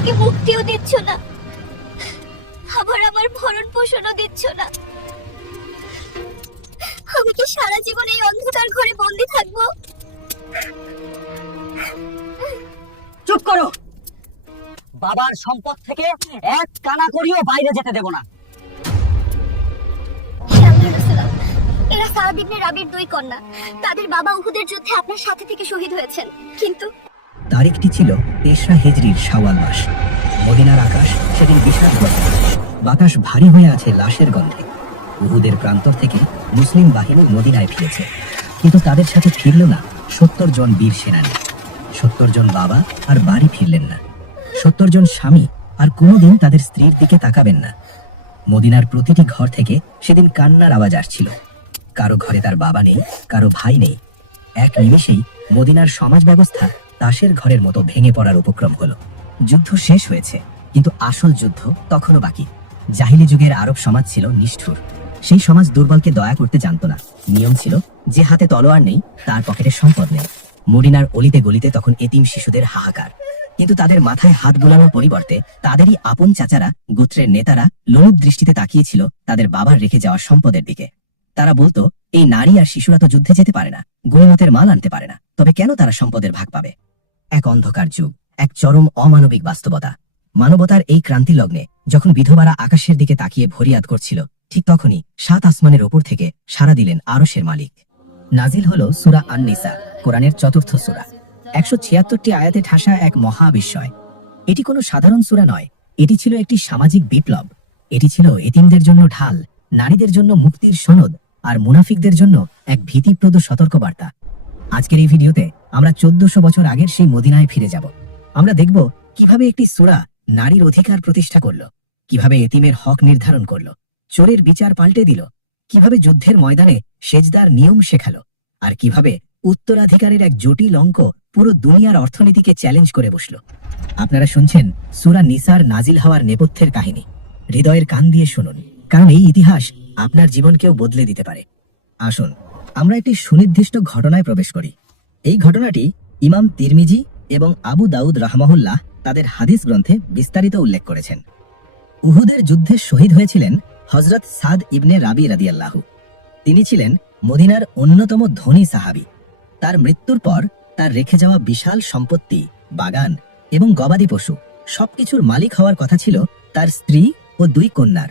আমাকে মুক্তিও দিচ্ছ না, আবার আমার ভরণ পোষণও দিচ্ছ না। আমি কি সারা জীবন এই অন্ধকার ঘরে বন্দি থাকবো? চুপ করো। বাবার সম্পদ থেকে এক কানা করিও বাইরে যেতে দেব না। এরা সাদ ইবনে রাবির দুই কন্যা। তাদের বাবা উহুদের যুদ্ধে আপনার সাথে থেকে শহীদ হয়েছেন। কিন্তু তারিখটি ছিল ৩রা হিজরির শাওয়াল মাস। মদিনার আকাশ সেদিন বিষাদ বর্ণ, বাতাস ভারী হয়ে আছে লাশের গন্ধে। উহুদের প্রান্তর থেকে মুসলিম বাহিনী মদিনায় ফিরেছে, কিন্তু তাদের সাথে ফিরল না ৭০ জন বীর সেনানী। ৭০ জন বাবা আর বাড়ি ফিরলেন না। ৭০ জন স্বামী আর কোনোদিন তাদের স্ত্রীর দিকে তাকাবেন না। মদিনার প্রতিটি ঘর থেকে সেদিন কান্নার আওয়াজ আসছিল। কারো ঘরে তার বাবা নেই, কারো ভাই নেই। এক নিমেষেই মদিনার সমাজ ব্যবস্থা তাসের ঘরের মতো ভেঙে পড়ার উপক্রম হলো। যুদ্ধ শেষ হয়েছে, কিন্তু আসল যুদ্ধ তখনও বাকি। জাহিলি যুগের আরব সমাজ ছিল নিষ্ঠুর। সেই সমাজ দুর্বলকে দয়া করতে জানত না। নিয়ম ছিল, যে হাতে তলোয়ার নেই তার পকেটে সম্পদ নেই। মদিনার অলিতে গলিতে তখন এতিম শিশুদের হাহাকার, কিন্তু তাদের মাথায় হাত বুলানোর পরিবর্তে তাদেরই আপন চাচারা, গোত্রের নেতারা লোলুপ দৃষ্টিতে তাকিয়েছিল তাদের বাবার রেখে যাওয়া সম্পদের দিকে। তারা বলতো, এই নারী আর শিশুরা তো যুদ্ধে যেতে পারে না, গণিমতের মাল আনতে পারে না, তবে কেন তারা সম্পদের ভাগ পাবে? এক অন্ধকার যুগ, এক চরম অমানবিক বাস্তবতা। মানবতার এই ক্রান্তি লগ্নে যখন বিধবারা আকাশের দিকে তাকিয়ে ফরিয়াদ করছিল, ঠিক তখনই ৭ আসমানের ওপর থেকে সাড়া দিলেন আরশের মালিক। নাজিল হলো সূরা আন-নিসা, কোরআনের ৪র্থ সূরা। ১৭৬টি আয়াতে ঠাসা এক মহাবিস্ময়। এটি কোনো সাধারণ সূরা নয়, এটি ছিল একটি সামাজিক বিপ্লব। এটি ছিল এতিমদের জন্য ঢাল, নারীদের জন্য মুক্তির সনদ, আর মুনাফিকদের জন্য এক ভীতিপ্রদ সতর্কবার্তা। আজকের এই ভিডিওতে আমরা ১৪০০ বছর আগের সেই মদিনায় ফিরে যাব। আমরা দেখব কিভাবে একটি সূরা নারীর অধিকার প্রতিষ্ঠা করল, কিভাবে এতিমের হক নির্ধারণ করল, চোরের বিচার পাল্টে দিল, কিভাবে যুদ্ধের ময়দানে সেজদার নিয়ম শেখালো, আর কিভাবে উত্তরাধিকারের এক জটিল অঙ্ক পুরো দুনিয়ার অর্থনীতিকে চ্যালেঞ্জ করে বসল। আপনারা শুনছেন সূরা নিসার নাজিল হওয়ার নেপথ্যের কাহিনী। হৃদয়ের কান দিয়ে শুনুন, কারণ এই ইতিহাস আপনার জীবনকেও বদলে দিতে পারে। আসুন আমরা একটি সুনির্দিষ্ট ঘটনায় প্রবেশ করি। এই ঘটনাটি ইমাম তিরমিজি এবং আবু দাউদ রাহমাহুল্লাহ তাদের হাদিস গ্রন্থে বিস্তারিত উল্লেখ করেছেন। উহুদের যুদ্ধে শহীদ হয়েছিলেন হযরত সাদ ইবনে রাবি রাদিয়াল্লাহু। তিনি ছিলেন মদিনার অন্যতম ধনী সাহাবী। তার মৃত্যুর পর তার রেখে যাওয়া বিশাল সম্পত্তি, বাগান এবং গবাদি পশু সবকিছুর মালিক হওয়ার কথা ছিল তার স্ত্রী ও ২ কন্যার।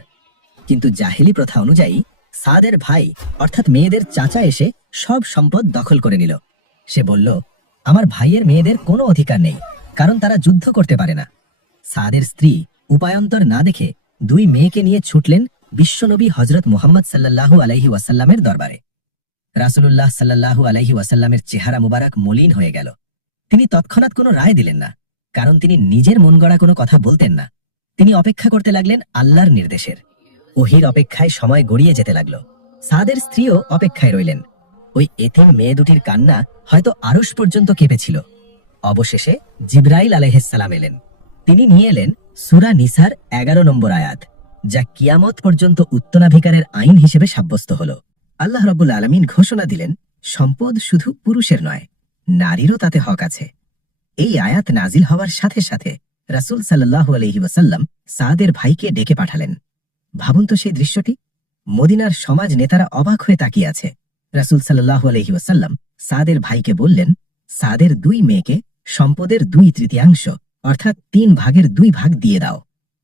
কিন্তু জাহেলি প্রথা অনুযায়ী সাদের ভাই অর্থাৎ মেয়েদের চাচা এসে সব সম্পদ দখল করে নিল। সে বলল, আমার ভাইয়ের মেয়েদের কোনো অধিকার নেই, কারণ তারা যুদ্ধ করতে পারে না। সাদের স্ত্রী উপায়ন্তর না দেখে ২ মেয়েকে নিয়ে ছুটলেন বিশ্বনবী হযরত মুহাম্মদ সাল্লাল্লাহু আলাইহি ওয়াসাল্লামের দরবারে। রাসূলুল্লাহ সাল্লাল্লাহু আলাইহি ওয়াসাল্লামের চেহারা মুবারক মলিন হয়ে গেল। তিনি তৎক্ষণাৎ কোনো রায় দিলেন না, কারণ তিনি নিজের মন গড়া কোনো কথা বলতেন না। তিনি অপেক্ষা করতে লাগলেন আল্লাহর নির্দেশের। ওহির অপেক্ষায় সময় গড়িয়ে যেতে লাগল। সাদের স্ত্রীও অপেক্ষায় রইলেন। ওই এতিম মেয়ে দুটির কান্না হয়তো আরশ পর্যন্ত কেঁপেছিল। অবশেষে জিবরাইল আলাইহিস সালাম এলেন। তিনি নিয়ে এলেন সূরা নিসার ১১ নম্বর আয়াত, যা কিয়ামত পর্যন্ত উত্তরাধিকারের আইন হিসেবে সাব্যস্ত হল। আল্লাহ রাব্বুল আলামিন ঘোষণা দিলেন, সম্পদ শুধু পুরুষের নয়, নারীরও তাতে হক আছে। এই আয়াত নাজিল হওয়ার সাথে সাথে রাসূল সাল্লাল্লাহু আলাইহি ওয়াসাল্লাম সাদের ভাইকে ডেকে পাঠালেন। ভাবুন তো সেই দৃশ্যটি। মদিনার সমাজ নেতারা অবাক হয়ে তাকিয়ে আছে। রাসূল সাল্লাল্লাহু আলাইহি ওয়াসাল্লাম সাদের ভাইকে বললেন, সাদের ২ মেয়েকে সম্পদের ২/৩ অর্থাৎ ৩ ভাগের ২ ভাগ দিয়ে দাও।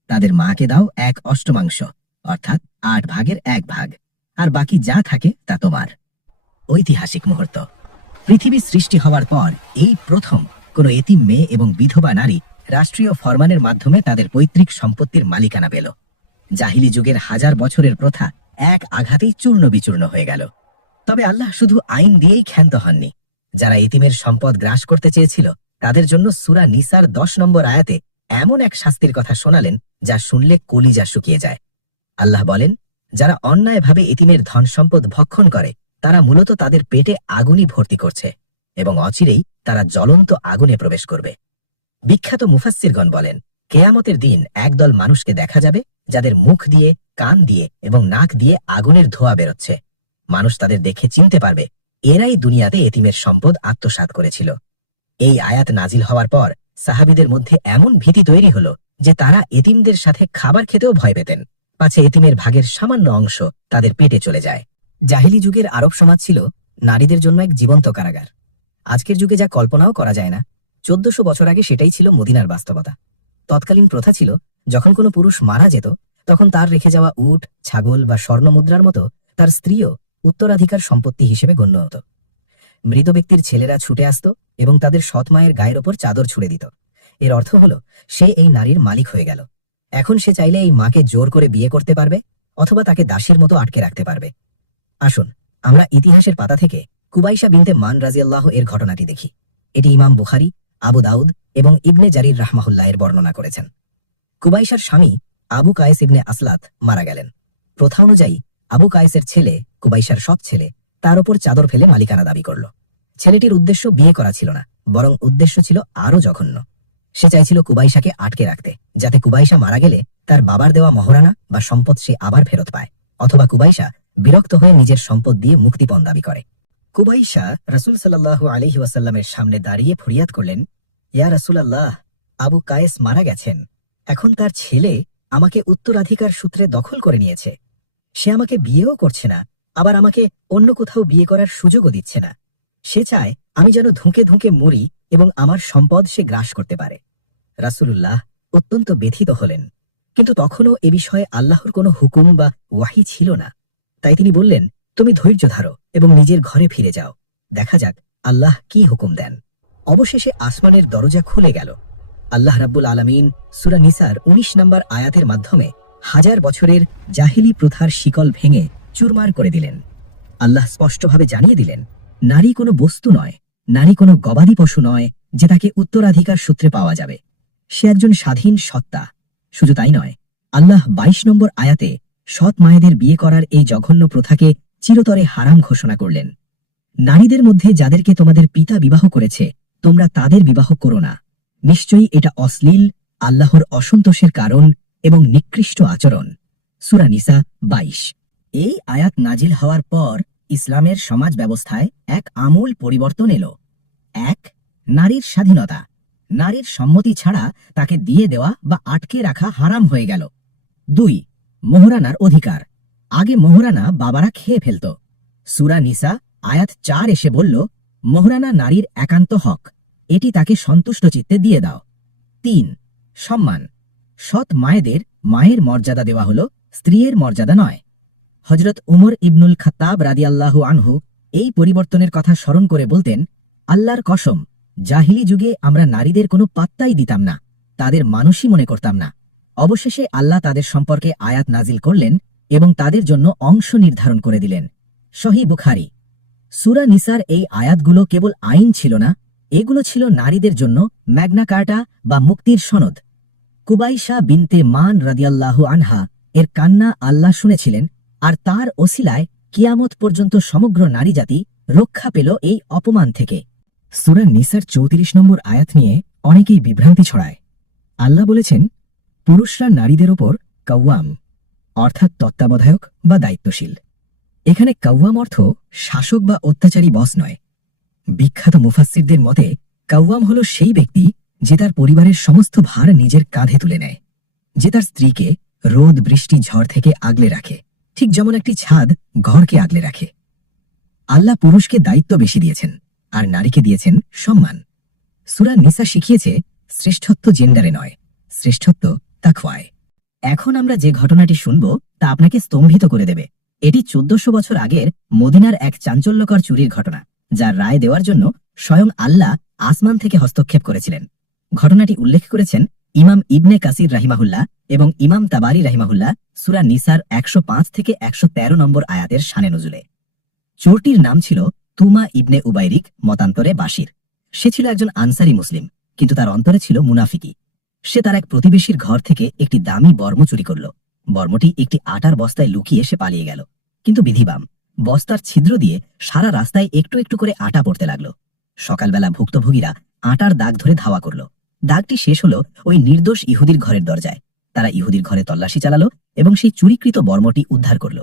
তাদের মাকে দাও ১/৮ অর্থাৎ ৮ ভাগের ১ ভাগ, আর বাকি যা থাকে তা তোমার। ঐতিহাসিক মুহূর্ত। পৃথিবী সৃষ্টি হওয়ার পর এই প্রথম কোনো এতিম মেয়ে এবং বিধবা নারী রাষ্ট্রীয় ফরমানের মাধ্যমে তাদের পৈতৃক সম্পত্তির মালিকানা পেল। জাহিলি যুগের ১০০০ বছরের প্রথা এক আঘাতেই চূর্ণ বিচূর্ণ হয়ে গেল। তবে আল্লাহ শুধু আইন দিয়েই ক্ষান্ত হননি। যারা এতিমের সম্পদ গ্রাস করতে চেয়েছিল তাদের জন্য সূরা নিসার ১০ নম্বর আয়াতে এমন এক শাস্তির কথা শোনালেন যা শুনলে কলিজা শুকিয়ে যায়। আল্লাহ বলেন, যারা অন্যায়ভাবে এতিমের ধন সম্পদ ভক্ষণ করে তারা মূলত তাদের পেটে আগুনই ভর্তি করছে এবং অচিরেই তারা জ্বলন্ত আগুনে প্রবেশ করবে। বিখ্যাত মুফাসসিরগণ বলেন, কেয়ামতের দিন একদল মানুষকে দেখা যাবে যাদের মুখ দিয়ে, কান দিয়ে এবং নাক দিয়ে আগুনের ধোঁয়া বেরোচ্ছে। মানুষ তাদের দেখে চিনতে পারবে এরাই দুনিয়াতে এতিমের সম্পদ আত্মসাৎ করেছিল। এই আয়াত নাজিল হওয়ার পর সাহাবীদের মধ্যে এমন ভীতি তৈরি হলো যে তারা এতিমদের সাথে খাবার খেতেও ভয় পেতেন, পাছে এতিমের ভাগের সামান্য অংশ তাদের পেটে চলে যায়। জাহিলি যুগের আরব সমাজ ছিল নারীদের জন্য এক জীবন্ত কারাগার। আজকের যুগে যা কল্পনাও করা যায় না, 1400 বছর আগে সেটাই ছিল মদিনার বাস্তবতা। তৎকালীন প্রথা ছিল, যখন কোনো পুরুষ মারা যেত তখন তার রেখে যাওয়া উট, ছাগল বা স্বর্ণমুদ্রার মতো তার স্ত্রীও উত্তরাধিকার সম্পত্তি হিসেবে গণ্য হতো। মৃত ব্যক্তির ছেলেরা ছুটে আসত এবং তাদের সৎ মায়ের গায়ের ওপর চাদর ছুড়ে দিত। এর অর্থ হলো সে এই নারীর মালিক হয়ে গেল। এখন সে চাইলে এই মাকে জোর করে বিয়ে করতে পারবে অথবা তাকে দাসীর মতো আটকে রাখতে পারবে। আসুন আমরা ইতিহাসের পাতা থেকে কুবাইশা বিনতে মান রাজিয়াল্লাহু এর ঘটনাটি দেখি। এটি ইমাম বুখারী, আবু দাউদ এবং ইবনে জারির রাহমাহুল্লাহ এর বর্ণনা করেছেন। কুবাইশার স্বামী আবু কায়েস ইবনে আসলাত মারা গেলেন। প্রথা অনুযায়ী আবু কায়েসের ছেলে, কুবাইশার সৎ ছেলে, তার ওপর চাদর ফেলে মালিকানা দাবি করল। ছেলেটির উদ্দেশ্য বিয়ে করা ছিল না, বরং উদ্দেশ্য ছিল আরও জঘন্য। সে চাইছিল কুবাইশাকে আটকে রাখতে, যাতে কুবাইশা মারা গেলে তার বাবার দেওয়া মহারানা বা সম্পদ সে আবার ফেরত পায়, অথবা কুবাইশা বিরক্ত হয়ে নিজের সম্পদ দিয়ে মুক্তিপণ দাবি করে। কুবাইশা রাসূল সাল্লাল্লাহু আলাইহি ওয়াসাল্লামের সামনে দাঁড়িয়ে ফরিয়াদ করলেন, ইয়া রাসূলাল্লাহ, আবু কায়েস মারা গেছেন। এখন তার ছেলে আমাকে উত্তরাধিকার সূত্রে দখল করে নিয়েছে। সে আমাকে বিয়েও করছে না, আবার আমাকে অন্য কোথাও বিয়ে করার সুযোগও দিচ্ছে না। সে চায় আমি যেন ধুঁকে ধুঁকে মরি এবং আমার সম্পদ সে গ্রাস করতে পারে। রাসূলুল্লাহ অত্যন্ত ব্যথিত হলেন, কিন্তু তখনও এ বিষয়ে আল্লাহর কোনো হুকুম বা ওয়াহি ছিল না। তাই তিনি বললেন, তুমি ধৈর্য ধরো এবং নিজের ঘরে ফিরে যাও, দেখা যাক আল্লাহ কি হুকুম দেন। অবশেষে আসমানের দরজা খুলে গেল। আল্লাহ রাব্বুল আলামিন সূরা নিসার 19 নম্বর আয়াতের মাধ্যমে 1000 বছরের জাহিলি প্রথার শিকল ভেঙে চুরমার করে দিলেন। আল্লাহ স্পষ্টভাবে জানিয়ে দিলেন, নারী কোনো বস্তু নয়, নারী কোনো গবাদি পশু নয় যে তাকে উত্তরাধিকার সূত্রে পাওয়া যাবে। সে একজন স্বাধীন সত্তা। শুধু তাই নয়, আল্লাহ 22 নম্বর আয়াতে সৎ মায়েদের বিয়ে করার এই জঘন্য প্রথাকে চিরতরে হারাম ঘোষণা করলেন। নারীদের মধ্যে যাদেরকে তোমাদের পিতা বিবাহ করেছে, তোমরা তাদের বিবাহ করো না। নিশ্চয়ই এটা অশ্লীল, আল্লাহর অসন্তোষের কারণ এবং নিকৃষ্ট আচরণ। সূরা নিসা 22। এই আয়াত নাজিল হওয়ার পর ইসলামের সমাজ ব্যবস্থায় এক আমূল পরিবর্তন এলো। 1. নারীর স্বাধীনতা। নারীর সম্মতি ছাড়া তাকে দিয়ে দেওয়া বা আটকে রাখা হারাম হয়ে গেল। 2. মোহরানার অধিকার। আগে মোহরানা বাবারা খেয়ে ফেলত। সূরা নিসা আয়াত 4 এসে বলল, মোহরানা নারীর একান্ত হক, এটি তাকে সন্তুষ্ট চিত্তে দিয়ে দাও। 3. সম্মান। সৎ মায়েদের মায়ের মর্যাদা দেওয়া হল, স্ত্রীর মর্যাদা নয়। হযরত উমর ইবনুল খাত্তাব রাদিয়াল্লাহু আনহু এই পরিবর্তনের কথা স্মরণ করে বলতেন, আল্লাহর কসম, জাহিলি যুগে আমরা নারীদের কোনো পাত্তাই দিতাম না, তাদের মানুষই মনে করতাম না। অবশেষে আল্লাহ তাদের সম্পর্কে আয়াত নাজিল করলেন এবং তাদের জন্য অংশ নির্ধারণ করে দিলেন। সহিহ বুখারী। সূরা নিসার এই আয়াতগুলো কেবল আইন ছিল না, এগুলো ছিল নারীদের জন্য ম্যাগনা কার্টা বা মুক্তির সনদ। কুবাইশা বিনতে মান রাদিয়াল্লাহু আনহা এর কান্না আল্লাহ শুনেছিলেন, আর তার ওসিলায় কিয়ামত পর্যন্ত সমগ্র নারী জাতি রক্ষা পেল এই অপমান থেকে। সূরা নিসার 34 নম্বর আয়াত নিয়ে অনেকেই বিভ্রান্তি ছড়ায়। আল্লাহ বলেছেন, পুরুষরা নারীদের ওপর কাওয়াম, অর্থাৎ তত্ত্বাবধায়ক বা দায়িত্বশীল। এখানে কাওয়াম অর্থ শাসক বা অত্যাচারী বস নয়। বিখ্যাত মুফাসসিরদের মতে কাওয়াম হল সেই ব্যক্তি যে তার পরিবারের সমস্ত ভার নিজের কাঁধে তুলে নেয়, যে তার স্ত্রীকে রোদ, বৃষ্টি, ঝড় থেকে আগলে রাখে, ঠিক যেমন একটি ছাদ ঘরকে আগলে রাখে। আল্লাহ পুরুষকে দায়িত্ব বেশি দিয়েছেন আর নারীকে দিয়েছেন সম্মান। সূরা নিসা শিখিয়েছে শ্রেষ্ঠত্ব জেন্ডারে নয়, শ্রেষ্ঠত্ব তাকওয়ায়। এখন আমরা যে ঘটনাটি শুনব তা আপনাকে স্তম্ভিত করে দেবে। এটি 1400 বছর আগের মদিনার এক চাঞ্চল্যকর চুরির ঘটনা, যার রায় দেওয়ার জন্য স্বয়ং আল্লাহ আসমান থেকে হস্তক্ষেপ করেছিলেন। ঘটনাটি উল্লেখ করেছেন ইমাম ইবনে কাসির রাহিমাহুল্লাহ এবং ইমাম তাবারি রাহিমাহুল্লাহ সূরা নিসার 105 থেকে 113 নম্বর আয়াতের শানে নজুলে। চোরটির নাম ছিল তুমা ইবনে উবাইরিক, মতান্তরে বাশির। সে ছিল একজন আনসারি মুসলিম, কিন্তু তার অন্তরে ছিল মুনাফিকি। সে তার এক প্রতিবেশীর ঘর থেকে একটি দামি বর্ম চুরি করল। বর্মটি একটি আটার বস্তায় লুকিয়ে সে পালিয়ে গেল, কিন্তু বিধিবাম বস্তার ছিদ্র দিয়ে সারা রাস্তায় একটু একটু করে আটা পড়তে লাগলো। সকালবেলা ভুক্তভোগীরা আটার দাগ ধরে ধাওয়া করল। দাগটি শেষ হলো ওই নির্দোষ ইহুদির ঘরের দরজায়। তারা ইহুদির ঘরে তল্লাশি চালালো এবং সেই চুরিকৃত বর্মটি উদ্ধার করল।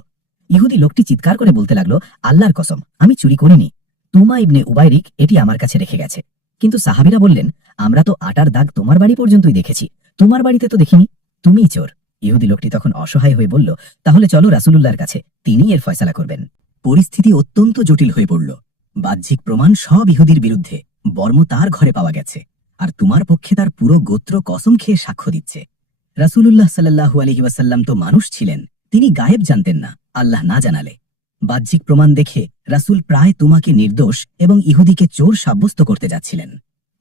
ইহুদি লোকটি চিৎকার করে বলতে লাগলো, আল্লাহর কসম, আমি চুরি করিনি, তুমা ইবনে উবাইরিক এটি আমার কাছে রেখে গেছে। কিন্তু সাহাবীরা বললেন, আমরা তো আটার দাগ তোমার বাড়ি পর্যন্তই দেখেছি, তোমার বাড়িতে তো দেখিনি, তুমিই চোর। ইহুদি লোকটি তখন অসহায় হয়ে বলল, তাহলে চলো রাসূলুল্লাহর কাছে, তিনি এর ফয়সালা করবেন। পরিস্থিতি অত্যন্ত জটিল হয়ে পড়ল। বাহ্যিক প্রমাণ সব ইহুদির বিরুদ্ধে, বর্ম তার ঘরে পাওয়া গেছে, আর তোমার পক্ষে তার পুরো গোত্র কসম খেয়ে সাক্ষ্য দিচ্ছে। রাসূলুল্লাহ সাল্লাল্লাহু আলাইহি ওয়াসাল্লাম তো মানুষ ছিলেন, তিনি গায়েব জানতেন না, আল্লাহ না জানালে। বাহ্যিক প্রমাণ দেখে রাসূল প্রায় তোমাকে নির্দোষ এবং ইহুদিকে চোর সাব্যস্ত করতে যাচ্ছিলেন।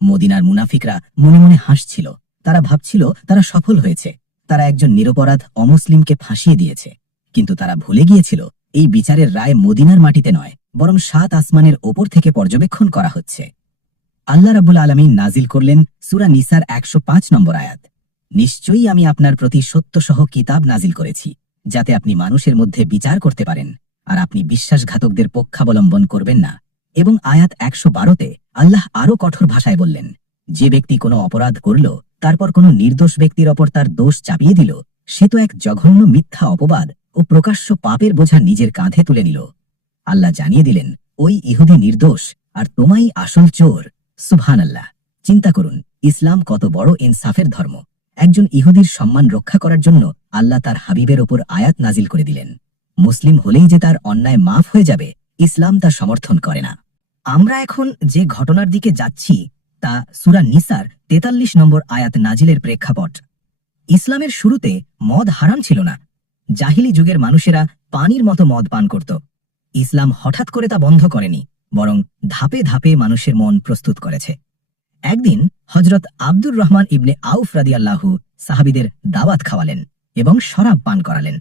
মদিনার মুনাফিকরা মনে মনে হাসছিল, তারা ভাবছিল তারা সফল হয়েছে, তারা একজন নিরপরাধ অমুসলিমকে ফাঁসিয়ে দিয়েছে। কিন্তু তারা ভুলে গিয়েছিল এই বিচারের রায় মদিনার মাটিতে নয়, বরং 7 আসমানের ওপর থেকে পর্যবেক্ষণ করা হচ্ছে। আল্লাহ রাব্বুল আলামিন নাজিল করলেন সূরা নিসার 105 নম্বর আয়াত, নিশ্চয়ই আমি আপনার প্রতি সত্যসহ কিতাব নাজিল করেছি, যাতে আপনি মানুষের মধ্যে বিচার করতে পারেন, আর আপনি বিশ্বাসঘাতকদের পক্ষাবলম্বন করবেন না। এবং আয়াত 112তে আল্লাহ আরো কঠোর ভাষায় বললেন, যে ব্যক্তি কোনো অপরাধ করল তারপর কোনো নির্দোষ ব্যক্তির ওপর তার দোষ চাপিয়ে দিল, সে তো এক জঘন্য মিথ্যা অপবাদ ও প্রকাশ্য পাপের বোঝা নিজের কাঁধে তুলে নিল। আল্লাহ জানিয়ে দিলেন, ওই ইহুদি নির্দোষ আর তোমাই আসল চোর। সুবহানাল্লাহ। চিন্তা করুন, ইসলাম কত বড় ইনসাফের ধর্ম। একজন ইহুদির সম্মান রক্ষা করার জন্য আল্লাহ তার হাবিবের ওপর আয়াত নাজিল করে দিলেন। মুসলিম হলেই যে তার অন্যায় মাফ হয়ে যাবে, ইসলাম তা সমর্থন করে না। আমরা এখন যে ঘটনার দিকে যাচ্ছি তা সূরা নিসার 43 নম্বর আয়াত নাজিলের প্রেক্ষাপট। ইসলামের শুরুতে মদ হারাম ছিল না, জাহিলি যুগের মানুষেরা পানির মতো মদ পান করত। ইসলাম হঠাৎ করে তা বন্ধ করেনি, বরং ধাপে ধাপে মানুষের মন প্রস্তুত করেছে। একদিন হযরত আব্দুর রহমান ইবনে আউফ রাদিয়াল্লাহু সাহাবীদের দাওয়াত খাওয়ালেন এবং শরাব পান করালেন।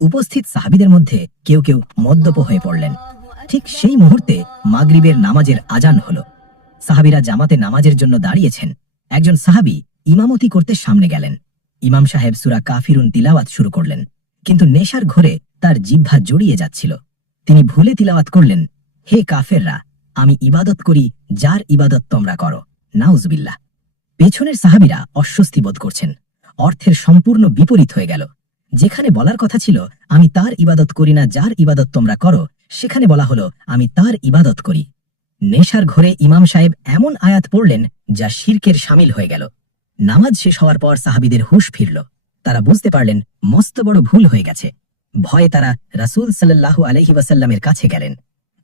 উপস্থিত সাহাবীদের মধ্যে কেউ কেউ মদ্যপ হয়ে পড়লেন। ঠিক সেই মুহূর্তে মাগরিবের নামাজের আজান হল। সাহাবীরা জামাতে নামাজের জন্য দাঁড়িয়েছেন। একজন সাহাবী ইমামতি করতে সামনে গেলেন। ইমাম সাহেব সূরা কাফিরুন তিলাওয়াত শুরু করলেন, কিন্তু নেশার ঘোরে তার জিহ্বা জড়িয়ে যাচ্ছিল। তিনি ভুলে তিলাওয়াত করলেন, হে কাফেররা, আমি ইবাদত করি যার ইবাদত তোমরা করো। নাউজুবিল্লাহ। পেছনের সাহাবীরা অস্বস্তি বোধ করছেন। অর্থের সম্পূর্ণ বিপরীত হয়ে গেল। যেখানে বলার কথা ছিল আমি তার ইবাদত করি না যার ইবাদত তোমরা করো, সেখানে বলা হলো আমি তার ইবাদত করি। নেশার ঘোরে ইমাম সাহেব এমন আয়াত পড়লেন যা শিরকের শামিল হয়ে গেল। নামাজ শেষ হওয়ার পর সাহাবীদের হুঁশ ফিরল। তারা বুঝতে পারলেন মস্ত বড় ভুল হয়ে গেছে। ভয়ে তারা রাসূল সাল্লাল্লাহু আলাইহি ওয়াসাল্লামের কাছে গেলেন।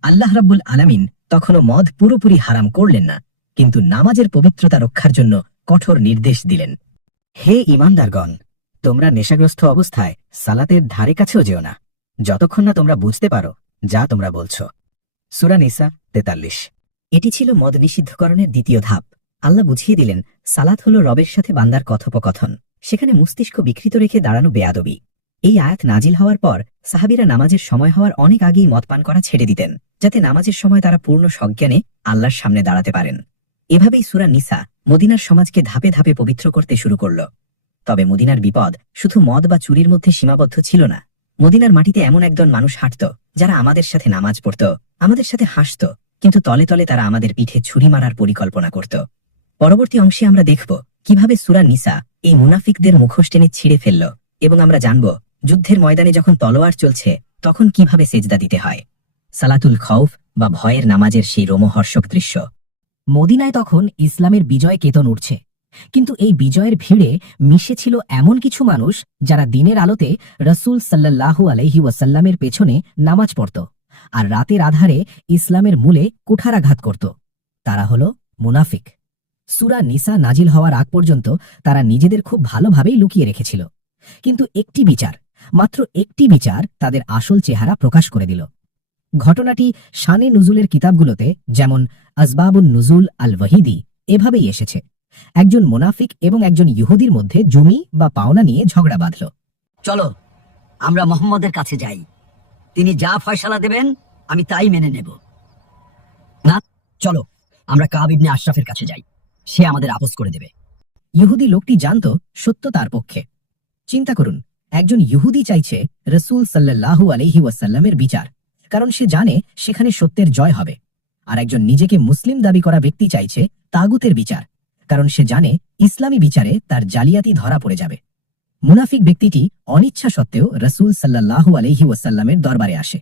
আল্লাহ রাব্বুল আলামিন তখনও মদ পুরোপুরি হারাম করলেন না, কিন্তু নামাজের পবিত্রতা রক্ষার জন্য কঠোর নির্দেশ দিলেন। হে ঈমানদারগণ, তোমরা নেশাগ্রস্ত অবস্থায় সালাতের ধারে কাছেও যেও না, যতক্ষণ না তোমরা বুঝতে পারো যা তোমরা বলছো। সূরা নিসা 43। এটি ছিল মদ নিষিদ্ধকরণের দ্বিতীয় ধাপ। আল্লাহ বুঝিয়ে দিলেন সালাত হলো রবের সাথে বান্দার কথোপকথন, সেখানে মস্তিষ্ক বিকৃত রেখে দাঁড়ানো বেয়াদবি। এই আয়াত নাজিল হওয়ার পর সাহাবীরা নামাজের সময় হওয়ার অনেক আগেই মদ পান করা ছেড়ে দিতেন, যাতে নামাজের সময় তারা পূর্ণ সজ্ঞানে আল্লাহর সামনে দাঁড়াতে পারেন। এভাবেই সূরা নিসা মদিনার সমাজকে ধাপে ধাপে পবিত্র করতে শুরু করল। তবে মদিনার বিপদ শুধু মদ বা চুরির মধ্যে সীমাবদ্ধ ছিল না। মদিনার মাটিতে এমন একদল মানুষ হাঁটত যারা আমাদের সাথে নামাজ পড়ত, আমাদের সাথে হাসত, কিন্তু তলে তলে তারা আমাদের পিঠে ছুরি মারার পরিকল্পনা করত। পরবর্তী অংশে আমরা দেখব কিভাবে সূরা নিসা এই মুনাফিকদের মুখোশ টেনে ছিঁড়ে ফেলল, এবং আমরা জানব যুদ্ধের ময়দানে যখন তলোয়ার চলছে তখন কিভাবে সেজদা দিতে হয়। সালাতুল খৌফ বা ভয়ের নামাজের সেই রোমহর্ষক দৃশ্য। মদিনায় তখন ইসলামের বিজয় কেতন উঠছে, কিন্তু এই বিজয়ের ভিড়ে মিশে ছিল এমন কিছু মানুষ যারা দিনের আলোতে রাসূল সাল্লাল্লাহু আলাইহি ওয়াসাল্লামের পেছনে নামাজ পড়ত আর রাতের আধারে ইসলামের মূলে কুঠারাঘাত করত। তারা হলো মুনাফিক। সূরা নিসা নাজিল হওয়ার আগ পর্যন্ত তারা নিজেদের খুব ভালোভাবেই লুকিয়ে রেখেছিল, কিন্তু একটি বিচার, মাত্র একটি বিচার তাদের আসল চেহারা প্রকাশ করে দিল। ঘটনাটি শানে নুজুলের কিতাবগুলোতে যেমন আসবাবুন নুজুল আল ওয়াহিদি এভাবেই এসেছে। একজন মুনাফিক এবং একজন ইহুদির মধ্যে জমি বা পাওনা নিয়ে ঝগড়া বাঁধল। চলো আমরা মুহাম্মদের কাছে যাই, তিনি যা ফয়সালা দেবেন আমি তাই মেনে নেব। না, চলো আমরা কাব ইবনে আশরাফের কাছে যাই, সে আমাদের আপোস করে দেবে। ইহুদি লোকটি জানত সত্য তার পক্ষে। চিন্তা করুন, একজন ইহুদি চাইছে রাসূল সাল্লাল্লাহু আলাইহি ওয়াসাল্লামের বিচার, কারণ সে জানে সেখানে সত্যের জয় হবে। আর একজন নিজেকে মুসলিম দাবি করা ব্যক্তি চাইছে তাগুতের বিচার, কারণ সে জানে ইসলামী বিচারে তার জালিয়াতি ধরা পড়ে যাবে। মুনাফিক ব্যক্তিটি অনিচ্ছা সত্ত্বেও রাসূল সাল্লাল্লাহু আলাইহি ওয়াসাল্লামের দরবারে আসে।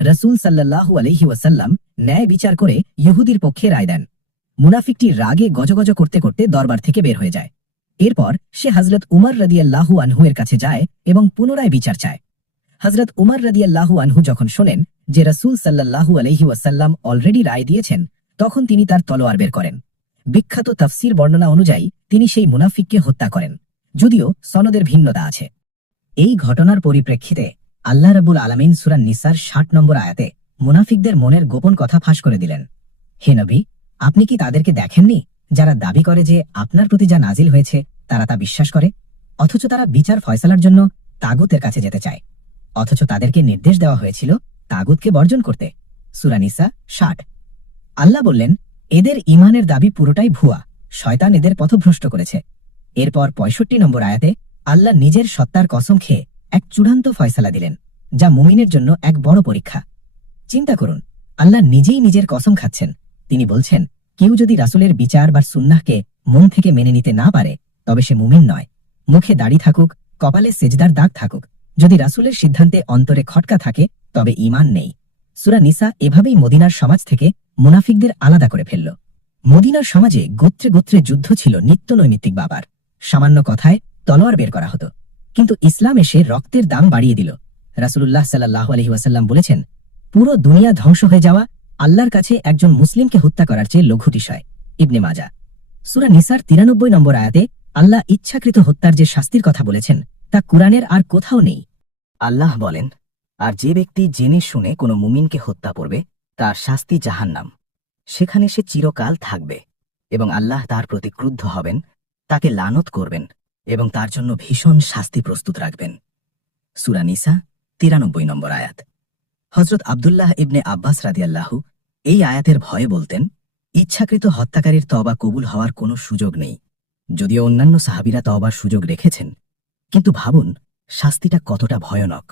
রাসূল সাল্লাল্লাহু আলাইহি ওয়াসাল্লাম ন্যায় বিচার করে ইহুদির পক্ষে রায় দেন। মুনাফিকটি রাগে গজগজ করতে করতে দরবার থেকে বের হয়ে যায়। এরপর সে হযরত উমর রাদিয়াল্লাহু আনহু এর কাছে যায় এবং পুনরায় বিচার চায়। হযরত উমর রাদিয়াল্লাহু আনহু যখন শোনেন যে রাসূল সাল্লাল্লাহু আলাইহি ওয়াসাল্লাম অলরেডি রায় দিয়েছেন, তখন তিনি তার তলোয়ার বের করেন। বিখ্যাত তাফসীর বর্ণনা অনুযায়ী তিনি সেই মুনাফিককে হত্যা করেন, যদিও সনদের ভিন্নতা আছে। এই ঘটনার পরিপ্রেক্ষিতে আল্লাহ রাব্বুল আলামিন সূরা নিসার ৬০ নম্বর আয়াতে মুনাফিকদের মনের গোপন কথা ফাঁস করে দিলেন। হে নবী, আপনি কি তাদেরকে দেখেননি যারা দাবি করে যে আপনার প্রতি যা নাজিল হয়েছে তারা তা বিশ্বাস করে, অথচ তারা বিচার ফয়সালার জন্য তাগুতের কাছে যেতে চায়, অথচ তাদেরকে নির্দেশ দেওয়া হয়েছিল তাগুতকে বর্জন করতে। সূরা নিসা ৬০। আল্লাহ বললেন, এদের ঈমানের দাবি পুরোটাই ভুয়া, শয়তান এদের পথভ্রষ্ট করেছে। এরপর ৬৫ নম্বর আয়াতে আল্লাহ নিজের সত্তার কসম খেয়ে এক চূড়ান্ত ফয়সালা দিলেন, যা মুমিনের জন্য এক বড় পরীক্ষা। চিন্তা করুন, আল্লাহ নিজেই নিজের কসম খাচ্ছেন। তিনি বলছেন, কেউ যদি রাসূলের বিচার বা সুন্নাহকে মন থেকে মেনে নিতে না পারে তবে সে মুমিন নয়। মুখে দাড়ি থাকুক, কপালে সেজদার দাগ থাকুক, যদি রাসূলের সিদ্ধান্তে অন্তরে খটকা থাকে তবে ঈমান নেই। সূরা নিসা এভাবেই মদিনার সমাজ থেকে মুনাফিকদের আলাদা করে ফেলল। মদিনার সমাজে গোত্রে গোত্রে যুদ্ধ ছিল নিত্য নৈমিত্তিক ব্যাপার। সামান্য কথায় তলোয়ার বের করা হতো, কিন্তু ইসলাম এসে রক্তের দাম বাড়িয়ে দিল। রাসূলুল্লাহ সাল্লাল্লাহু আলাইহি ওয়াসাল্লাম বলেছেন, পুরো দুনিয়া ধ্বংস হয়ে যাওয়া আল্লাহর কাছে একজন মুসলিমকে হত্যা করার চেয়ে লঘু বিষয়। ইবনে মাজাহ। সূরা নিসার ৯৩ নম্বর আয়াতে আল্লাহ ইচ্ছাকৃত হত্যার যে শাস্তির কথা বলেছেন তা কুরআনের আর কোথাও নেই। আল্লাহ বলেন, আর যে ব্যক্তি জেনে শুনে কোনো মুমিনকে হত্যা করবে তার শাস্তি জাহান্নাম, সেখানে সে চিরকাল থাকবে এবং আল্লাহ তার প্রতি ক্রুদ্ধ হবেন, তাকে লানত করবেন এবং তার জন্য ভীষণ শাস্তি প্রস্তুত রাখবেন। সূরা নিসা ৯৩ নম্বর আয়াত। হযরত আব্দুল্লাহ ইবনে আব্বাস রাদিয়াল্লাহু এই আয়াতের ভয়ে বলতেন, ইচ্ছাকৃত হত্যাকারীর তওবা কবুল হওয়ার কোনো সুযোগ নেই। যদিও অন্যান্য সাহাবীরা তওবার সুযোগ রেখেছেন, কিন্তু ভাবুন শাস্তিটা কতটা ভয়ানক।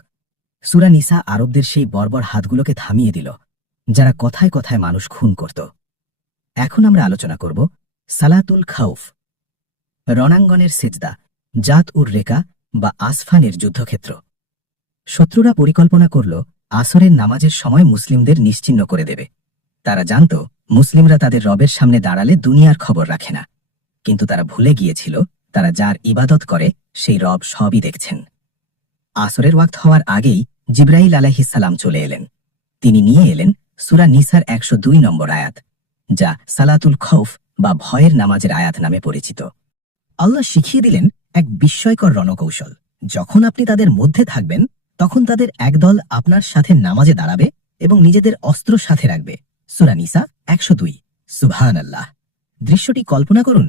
সূরা নিসা আরবদের সেই বর্বর হাতগুলোকে থামিয়ে দিল, যারা কথায় কথায় মানুষ খুন করত। এখন আমরা আলোচনা করব সালাতুল খাউফ, রণাঙ্গনের সেজদা, জাত উর রেকা বা আসফানের যুদ্ধক্ষেত্র। শত্রুরা পরিকল্পনা করল আসরের নামাজের সময় মুসলিমদের নিশ্চিহ্ন করে দেবে। তারা জানত মুসলিমরা তাদের রবের সামনে দাঁড়ালে দুনিয়ার খবর রাখে না, কিন্তু তারা ভুলে গিয়েছিল তারা যার ইবাদত করে সেই রব সবই দেখছেন। আসরের ওয়াক্ত হওয়ার আগেই জিবরাইল আলাইহিস সালাম চলে এলেন। তিনি নিয়ে এলেন সূরা নিসার ১০২ নম্বর আয়াত, যা সালাতুল খৌফ বা ভয়ের নামাজের আয়াত নামে পরিচিত। আল্লাহ শিখিয়ে দিলেন এক বিস্ময়কর রণকৌশল। যখন আপনি তাদের মধ্যে থাকবেন তখন তাদের একদল আপনার সাথে নামাজে দাঁড়াবে এবং নিজেদের অস্ত্র সাথে রাখবে। সূরা নিসা ১০২। সুবহানাল্লাহ। দৃশ্যটি কল্পনা করুন,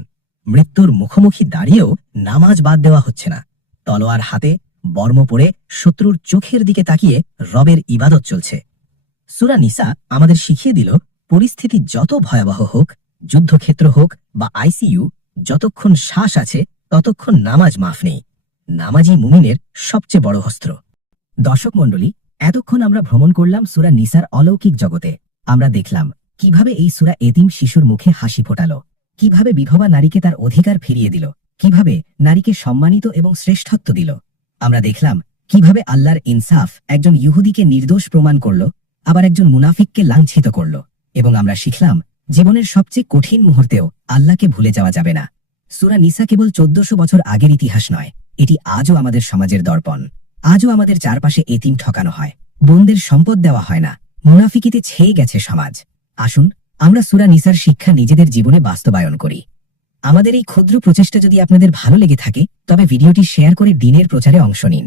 মৃত্যুর মুখোমুখি দাঁড়িয়েও নামাজ বাদ দেওয়া হচ্ছে না। তলোয়ার হাতে, বর্ম পরে শত্রুর চোখের দিকে তাকিয়ে রবের ইবাদত চলছে। সূরা নিসা আমাদের শিখিয়ে দিল, পরিস্থিতি যত ভয়াবহ হোক, যুদ্ধক্ষেত্র হোক বা আইসিইউ, যতক্ষণ শ্বাস আছে ততক্ষণ নামাজ মাফ নেই। নামাজই মুমিনের সবচেয়ে বড় অস্ত্র। দর্শক মণ্ডলী, এতক্ষণ আমরা ভ্রমণ করলাম সূরা নিসার অলৌকিক জগতে। আমরা দেখলাম কিভাবে এই সূরা এতিম শিশুর মুখে হাসি ফোটালো, কিভাবে বিধবা নারীকে তার অধিকার ফিরিয়ে দিল, কিভাবে নারীকে সম্মানিত এবং শ্রেষ্ঠত্ব দিল। আমরা দেখলাম কিভাবে আল্লাহর ইনসাফ একজন ইহুদিকে নির্দোষ প্রমাণ করল, আবার একজন মুনাফিককে লাঞ্ছিত করল। এবং আমরা শিখলাম জীবনের সবচেয়ে কঠিন মুহূর্তেও আল্লাহকে ভুলে যাওয়া যাবে না। সূরা নিসা কেবল ১৪০০ বছর আগের ইতিহাস নয়, এটি আজও আমাদের সমাজের দর্পণ। আজও আমাদের চারপাশে এতিম ঠকানো হয়, বোনদের সম্পদ দেওয়া হয় না, মুনাফিকিতে ছেয়ে গেছে সমাজ। আসুন আমরা সূরা নিসার শিক্ষা নিজেদের জীবনে বাস্তবায়ন করি। আমাদের এই ক্ষুদ্র প্রচেষ্টা যদি আপনাদের ভালো লেগে থাকে তবে ভিডিওটি শেয়ার করে দ্বীনের প্রচারে অংশ নিন।